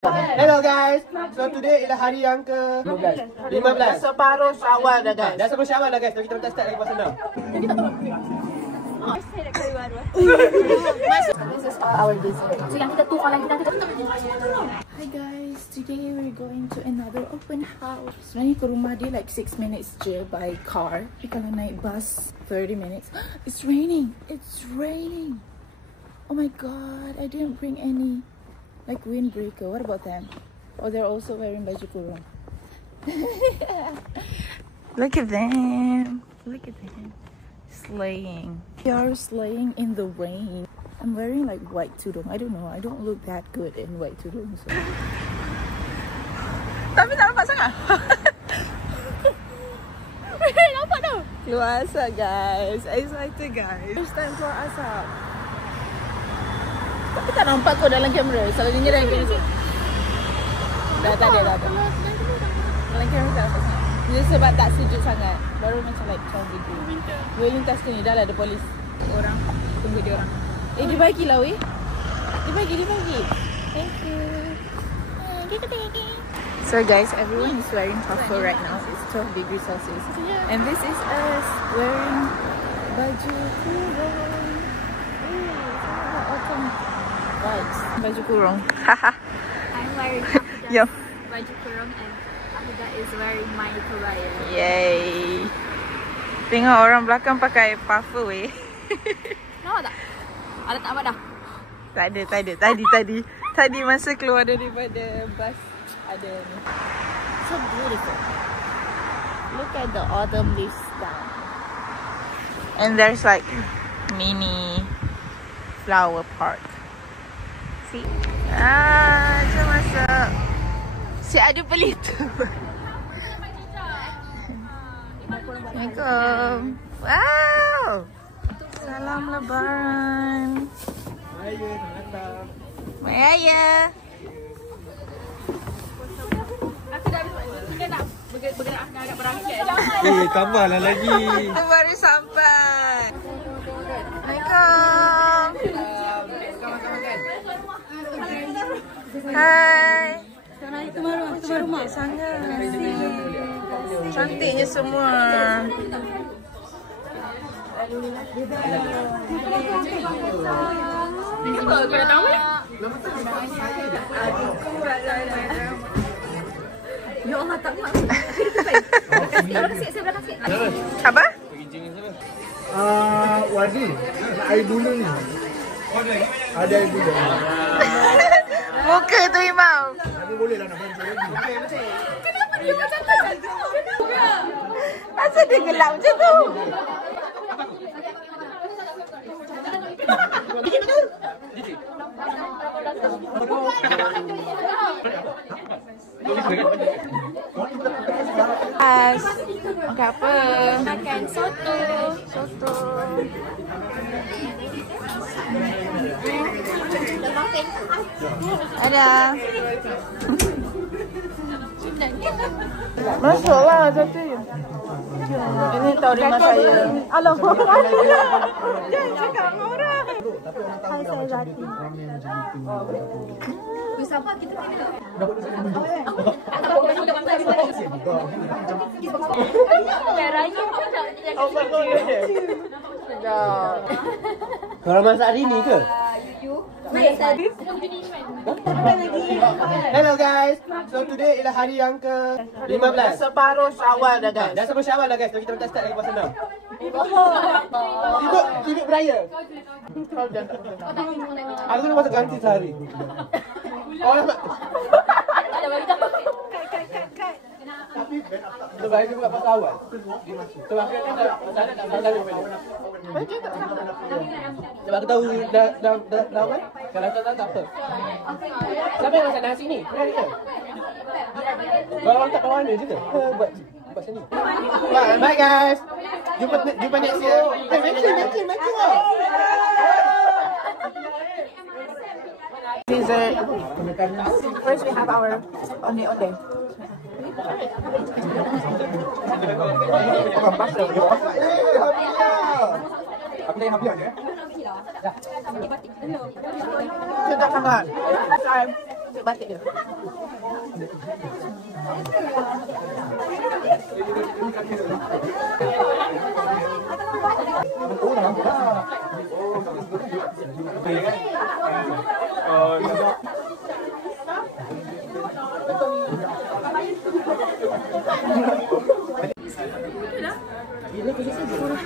Hello guys, so today ialah hari yang ke 15. Separuh Syawal dah guys. Dah separuh Syawal dah guys, so kita tak start lagi puasa dah. This is our dessert. So yang kita tukar lagi nanti. Hi guys, today we're going to another open house. Sebenarnya ke rumah dia like 6 minutes je by car. Tapi kalau naik bus 30 minutes. It's raining. It's raining. Oh my god, I didn't bring any like windbreaker. What about them? Oh, they're also wearing baju kurung. Look at them. Look at them. Slaying. They are slaying in the rain. I'm wearing like white tudung. I don't know. I don't look that good in white tudung. So. Tapi tak nampak sangat. Nampak tau. Keluar asap guys. Excited guys. First time keluar asap. Tapi tak nampak kau dalam kamera. Selalunya dalam kamera. Dah tak ada. Dalam kamera tak nampak sangat. Dia sebab tak sejuk sangat. Baru macam like 12 degree. Dia lintas ke ni. Dah lah ada polis. Orang. Tunggu dia orang. Dia bagilah weh. Dia bagi. Thank you. So guys, everyone is wearing puffer right now. It's 12 degrees Celsius. And this is us wearing baju kurung. Autumn vibes. Baju kurung. I'm wearing Yo. baju kurung and Ahuda is wearing my kebaya. Yay. Tengok orang belakang pakai puffer weh. Nampak tak? Ada tak nampak dah? Tak ada. Tadi masa keluar daripada bus ada ni. So beautiful. Look at the autumn leaves down. And there's like mini flower park. See? Jom masuk. Si ada pelita. Assalamualaikum. Wow. Salam Lebaran. Mai Ayah. Aku dah habis kita nak bergerak agak berangkat. Tambahlah lagi. Kita baru sampai. Assalamualaikum. Hai. Itu rumah Sangat. Cantiknya semua. Apa kau dah tahu ni? Ya Allah tak muat. Saya belakang sikit. Apa? Wadi, air bulu ni. Ada air bulu. Muka tu Imam. Tapi boleh lah nak bantu lagi. Kenapa dia macam tu? Asal dia gelap macam tu? Mas, makan apa? Makan soto. Ada. Masuk lah satu. Ini taurima saya. Alamak. Jangan cakap dengan orang. Hai saya Zati. Siapa kita tengok? Merahnya pun tak Kalau masak hari ni ke? Hello guys, so today ialah hari yang ke 15. Separuh Syawal dah guys. Dah separuh Syawal dah guys, so kita tak start lagi puasa dah. Sibuk beraya. Aku nak masak ganti sehari. Oh, ada bagi tahu. tapi sebaik juga pas awal. Sebab kita tak tahu. Sebab aku tahu dah kan? Kalau tak apa. Siapa yang masak nasi ni? Kalau orang tak bawa ni juga. Buat sini. Bye guys. Jumpa next year. Makin. Dessert. First we have our onde-onde. Apa yang habis ya? Sedap sangat. batik dia. Oh, dah nampak.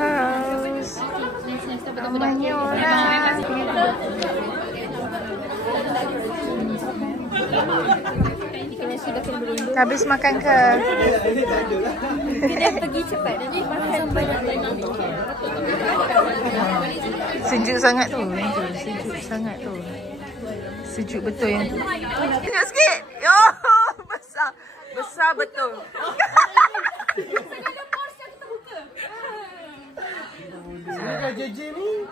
House. Namanya orang. Habis makan ke? Kita pergi cepat nanti makan sampai Sejuk sangat tu. Sejuk sangat tu. Sejuk betul yang tu. Sekejap sikit. Yo, besar. Besar betul. Dah JJ ni.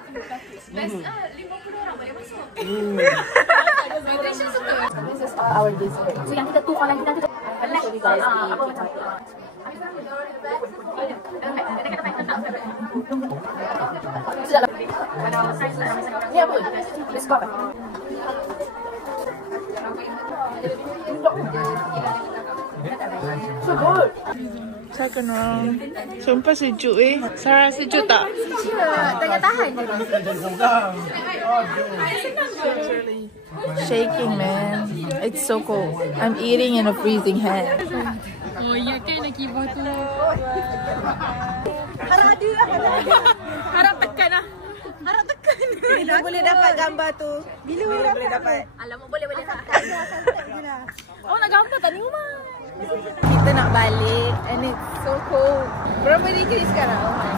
best 50 orang boleh masuk. This is our dessert. So yang kita tukar lagi nanti. Ni apa? Biskop. So good. Second round. Sumpah sejuk Sarah sejuk tak? Tengah tahan je. Shaking man. It's so cold. I'm eating in a freezing hand. Oh ya kan nak keyboard tu. Harap tekan lah. Harap tekan. Bila boleh dapat gambar tu? Bila boleh dapat? Alamak boleh tak? Oh nak gambar kat ni rumah. Kita nak balik and it's so cold. Berapa degree sekarang? Oh my.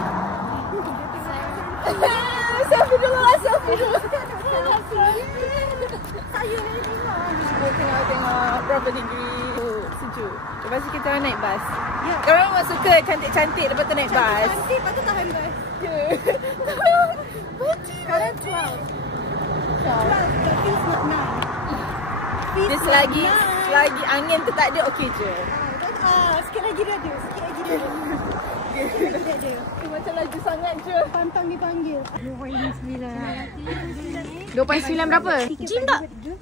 Selfie dulu. Tengok berapa degree. Sejuk. Lepas tu kita orang naik bas. Orang memang suka cantik-cantik lepas tu naik bas. Cantik, lepas tu tahan bas. Sekarang 12. But feels not nice. dia selagi angin tu tak ada okey je. Sikit lagi dia ada. Macam laju sangat je. Pantang dipanggil. 2.9 berapa? Gym tak?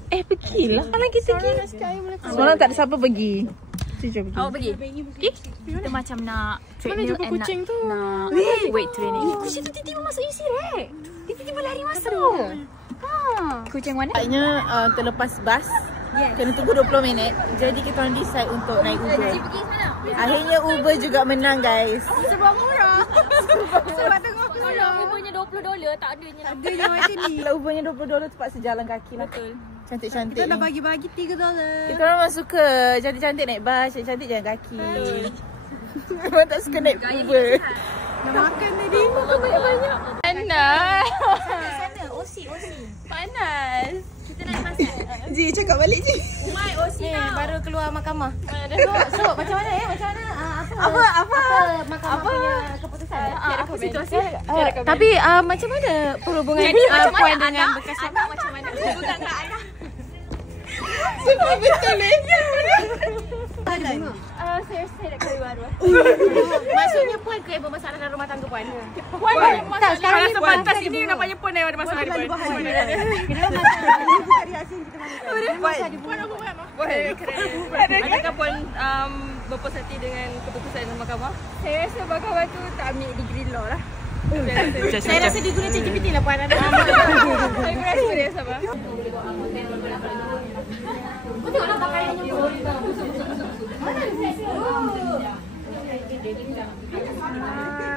Pergilah. Kalau kita pergi. Semalam tak ada siapa pergi. Jom pergi. Awak pergi? Okay? Kita macam nak treadmill and kucing tu? nak weight training. Kucing tu tiba-tiba masuk isi rek. Tiba-tiba lari masuk. Kucing mana? Agaknya terlepas bas. Kena tunggu 20 minit. Jadi kita orang decide untuk naik Uber. Pergi mana? Akhirnya Uber juga menang guys. Sebab murah. Sebab tengok Kalau Ubernya $20 tak adanya. adanya macam ni. Kalau Ubernya $20 terpaksa jalan kaki lah. Betul. Cantik-cantik. Kita dah bagi-bagi $3. Kita orang memang suka cantik-cantik naik bas, cantik-cantik jalan kaki. Memang tak suka naik Uber. Nak makan tadi. Banyak-banyak. Panas. Sana, OC. Panas. Kita naik pasal. Ji, cakap balik Ji. Umai OC Ni tau. baru keluar mahkamah. So, macam mana Macam mana? Apa? Mahkamah punya keputusan? Apa situasi? Tapi macam mana perhubungan puan dengan bekas anak macam mana? Bukan kat anak. Semua betul Saya nak kali baru. Maksudnya puan ke yang bermasalah dalam rumah tangga puan? Puan Tak, sekarang ni puan pantas ini nampaknya pun yang ada masalah ni. Kenapa masalah puan apa buat? Adakah puan berpuas hati dengan keputusan mahkamah? Saya rasa mahkamah tu tak ambil degree law lah. Saya rasa dia guna ChatGPT lah puan. Ada Saya rasa boleh sabar.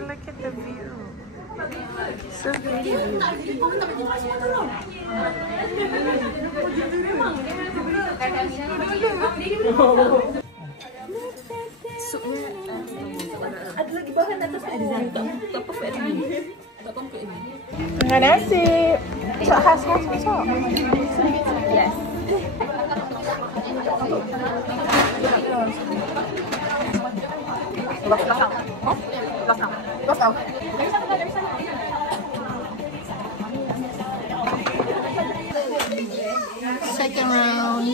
Look at the view. So pretty view. Ada lagi bahan atas ada zanta. Tak perfect lagi. Tak complete lagi. Dengan nasi. Khas. Yes. Lost out. Second round.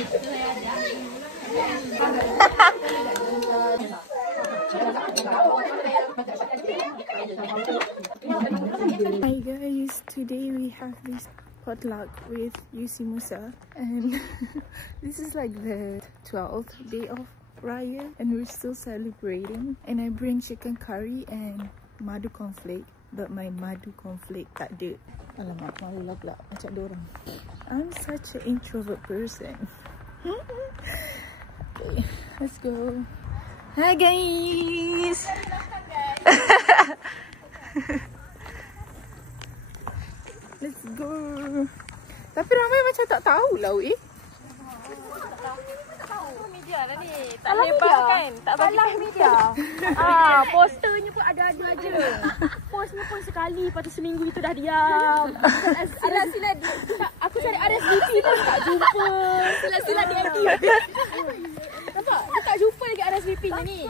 Hi guys, today we have this potluck with UC Musa, and this is like the 12th day of Raya, and we're still celebrating. And I bring chicken curry and madu cornflake, but my madu cornflake tak ada. Alamak, malu lah pula macam dorang. I'm such an introvert person. Okay, let's go. Hi guys. Let's go. Tapi ramai macam tak tahu lah weh. Media lah ni. Tak lebar kan? Tak bagi media. Posternya pun ada-ada je. Postnya pun sekali, lepas tu seminggu itu dah diam. Sila-sila aku cari RSVP pun tak jumpa. Sila-sila dia edit. Nampak? Dia tak jumpa lagi RSVP-nya ni.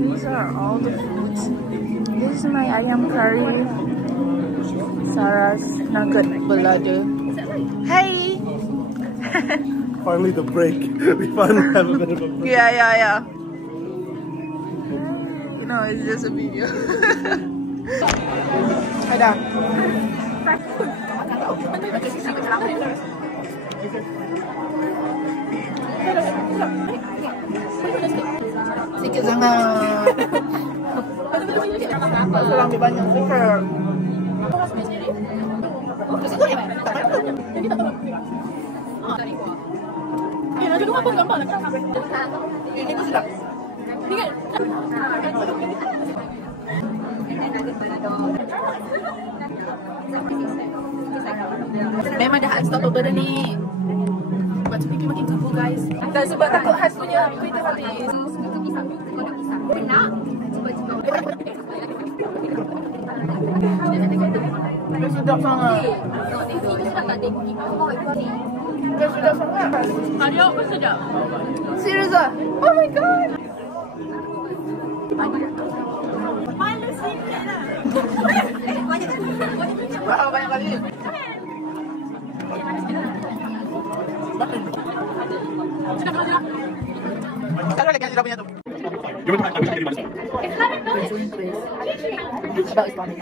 These are all the foods. This is my ayam curry. Sarah's nugget balada. Hey! Finally the break. We finally have a bit of a break. Yeah. You know, it's just a video. Ada. Sikit sangat. Pasal ambil banyak sikit. Nanti tu apa gambar nak? Ini tu sedap. Ni kan? Memang dah unstoppable dah ni. Buat pipi makin kubu guys. Dan sebab takut khas punya kereta habis. Dia sedap sangat. Dia sedap sangat. Ada apa sedap? Serius ah? Oh my god. Malu sikit lah. Wow, banyak kali. Kalau lagi sudah punya tu. About Islamic.